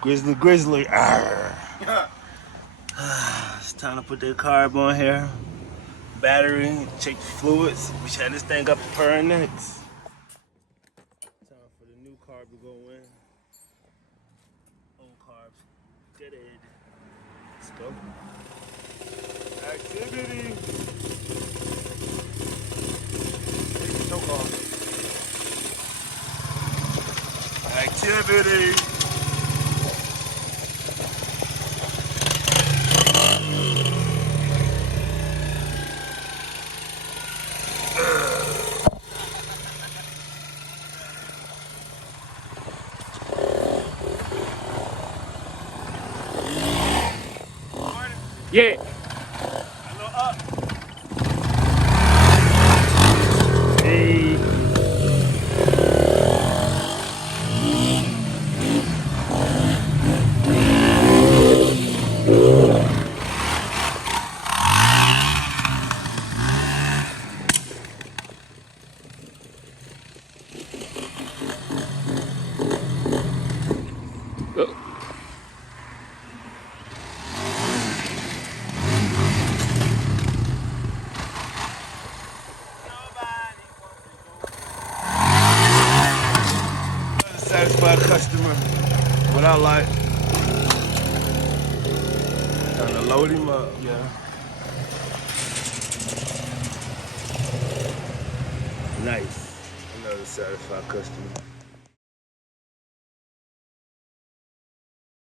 Grizzly. It's time to put that carb on here. Battery, check the fluids. We should have this thing up purring next. Time for the new carb to go in. Old carbs dead. Let's go. Activity. Take the choke off. Activity. Yeah. A little up. Hey. Satisfied customer. What I like. Trying to load him up, yeah. Nice. Another satisfied customer.